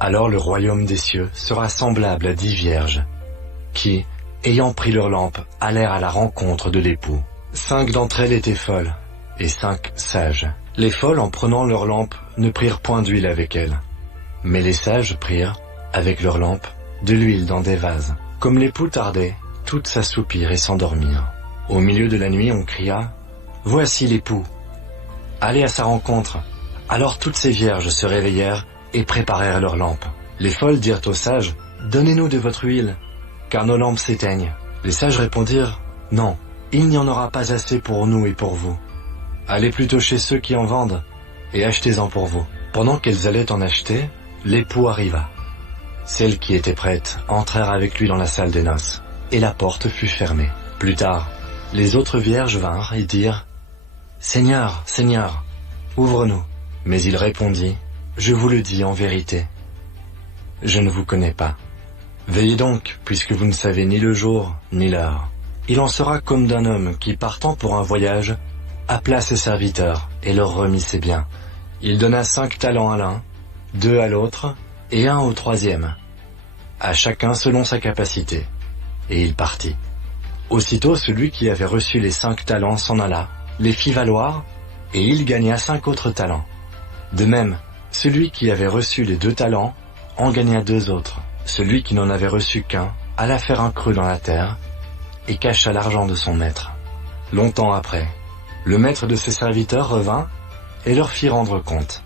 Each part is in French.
Alors le royaume des cieux sera semblable à 10 vierges, qui, ayant pris leurs lampes, allèrent à la rencontre de l'époux. 5 d'entre elles étaient folles, et 5 sages. Les folles, en prenant leurs lampes, ne prirent point d'huile avec elles. Mais les sages prirent, avec leurs lampes, de l'huile dans des vases. Comme l'époux tardait, toutes s'assoupirent et s'endormirent. Au milieu de la nuit, on cria « Voici l'époux ! Allez à sa rencontre !» Alors toutes ces vierges se réveillèrent et préparèrent leurs lampes. Les folles dirent aux sages « Donnez-nous de votre huile, car nos lampes s'éteignent. » Les sages répondirent « Non, il n'y en aura pas assez pour nous et pour vous. Allez plutôt chez ceux qui en vendent, et achetez-en pour vous. » Pendant qu'elles allaient en acheter, l'époux arriva. Celles qui étaient prêtes entrèrent avec lui dans la salle des noces, et la porte fut fermée. Plus tard, les autres vierges vinrent et dirent « Seigneur, Seigneur, ouvre-nous. » Mais il répondit « Je vous le dis en vérité, je ne vous connais pas. Veillez donc, puisque vous ne savez ni le jour ni l'heure. Il en sera comme d'un homme qui, partant pour un voyage, appela ses serviteurs et leur remit ses biens. Il donna 5 talents à l'un, 2 à l'autre, et 1 au troisième, à chacun selon sa capacité. Et il partit. Aussitôt celui qui avait reçu les 5 talents s'en alla, les fit valoir, et il gagna 5 autres talents. De même, celui qui avait reçu les 2 talents en gagna 2 autres. Celui qui n'en avait reçu qu'un alla faire un creux dans la terre, et cacha l'argent de son maître. Longtemps après, le maître de ses serviteurs revint, et leur fit rendre compte.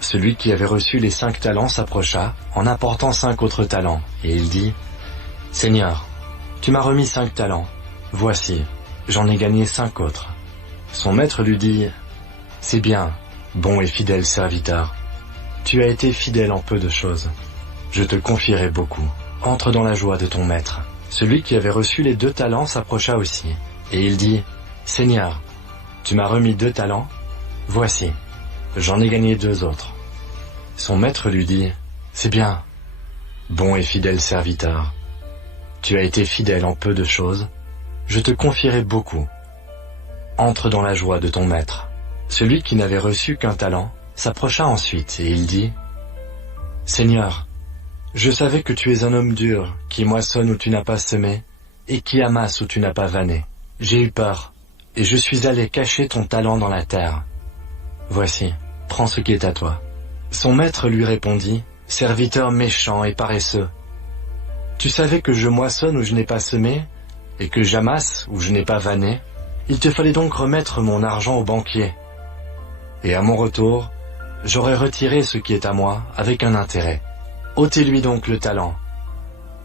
Celui qui avait reçu les 5 talents s'approcha, en apportant 5 autres talents, et il dit « Seigneur, tu m'as remis 5 talents, voici, j'en ai gagné 5 autres. » Son maître lui dit « C'est bien, bon et fidèle serviteur. Tu as été fidèle en peu de choses. Je te confierai beaucoup. Entre dans la joie de ton maître. » Celui qui avait reçu les 2 talents s'approcha aussi, et il dit « Seigneur, tu m'as remis 2 talents, voici, j'en ai gagné 2 autres. » Son maître lui dit « C'est bien, bon et fidèle serviteur. Tu as été fidèle en peu de choses, je te confierai beaucoup. Entre dans la joie de ton maître. » Celui qui n'avait reçu qu'un talent s'approcha ensuite, et il dit « Seigneur, je savais que tu es un homme dur, qui moissonne où tu n'as pas semé, et qui amasse où tu n'as pas vanné. J'ai eu peur, et je suis allé cacher ton talent dans la terre. Voici, prends ce qui est à toi. » Son maître lui répondit « Serviteur méchant et paresseux, tu savais que je moissonne où je n'ai pas semé, et que j'amasse où je n'ai pas vanné. Il te fallait donc remettre mon argent au banquier. Et à mon retour, j'aurais retiré ce qui est à moi avec un intérêt. Ôtez-lui donc le talent,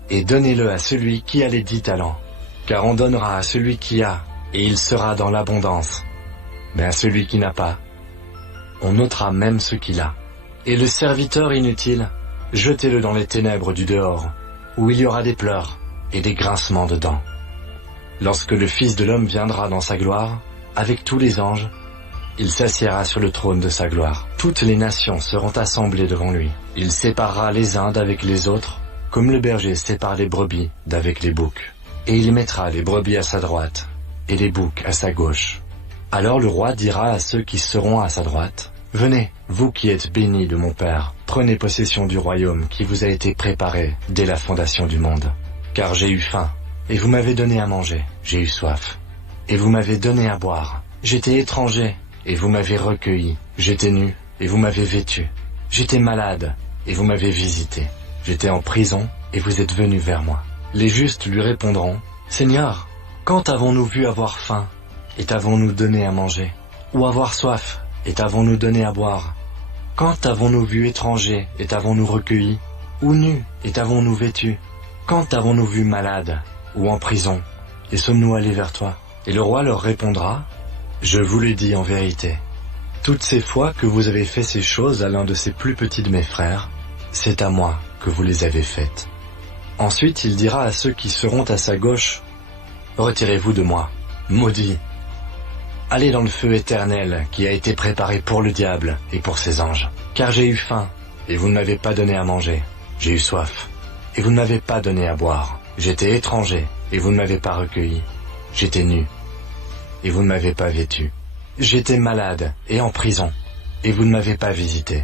et donnez-le à celui qui a les 10 talents. Car on donnera à celui qui a, et il sera dans l'abondance. Mais à celui qui n'a pas, on ôtera même ce qu'il a. Et le serviteur inutile, jetez-le dans les ténèbres du dehors, où il y aura des pleurs et des grincements de dents. Lorsque le Fils de l'homme viendra dans sa gloire, avec tous les anges, il s'assiera sur le trône de sa gloire. Toutes les nations seront assemblées devant lui. Il séparera les uns d'avec les autres, comme le berger sépare les brebis d'avec les boucs. Et il mettra les brebis à sa droite, et les boucs à sa gauche. Alors le roi dira à ceux qui seront à sa droite, « Venez, vous qui êtes bénis de mon Père, prenez possession du royaume qui vous a été préparé dès la fondation du monde. Car j'ai eu faim, et vous m'avez donné à manger, j'ai eu soif, et vous m'avez donné à boire. J'étais étranger, et vous m'avez recueilli. J'étais nu, et vous m'avez vêtu. J'étais malade, et vous m'avez visité. J'étais en prison, et vous êtes venus vers moi. » Les justes lui répondront, « Seigneur, quand avons-nous vu avoir faim, et t'avons-nous donné à manger? Ou avoir soif, et t'avons-nous donné à boire? Quand t'avons-nous vu étranger, et t'avons-nous recueilli? Ou nu, et t'avons-nous vêtu? Quand t'avons-nous vu malade, ou en prison, et sommes-nous allés vers toi? » Et le roi leur répondra, « Je vous le dis en vérité, toutes ces fois que vous avez fait ces choses à l'un de ces plus petits de mes frères, c'est à moi que vous les avez faites. » Ensuite il dira à ceux qui seront à sa gauche, « Retirez-vous de moi, maudits. Allez dans le feu éternel qui a été préparé pour le diable et pour ses anges. Car j'ai eu faim, et vous ne m'avez pas donné à manger. J'ai eu soif, et vous ne m'avez pas donné à boire. J'étais étranger, et vous ne m'avez pas recueilli. J'étais nu, et vous ne m'avez pas vêtu. J'étais malade et en prison, et vous ne m'avez pas visité. »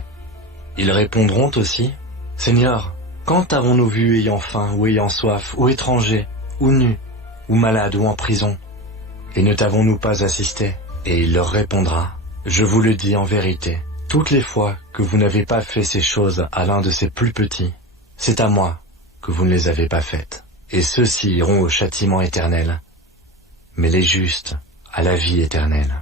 Ils répondront aussi, « Seigneur, quand avons-nous vu ayant faim ou ayant soif, ou étranger, ou nu, ou malade ou en prison, et ne t'avons-nous pas assisté? Et il leur répondra, je vous le dis en vérité, toutes les fois que vous n'avez pas fait ces choses à l'un de ces plus petits, c'est à moi que vous ne les avez pas faites. Et ceux-ci iront au châtiment éternel, mais les justes à la vie éternelle.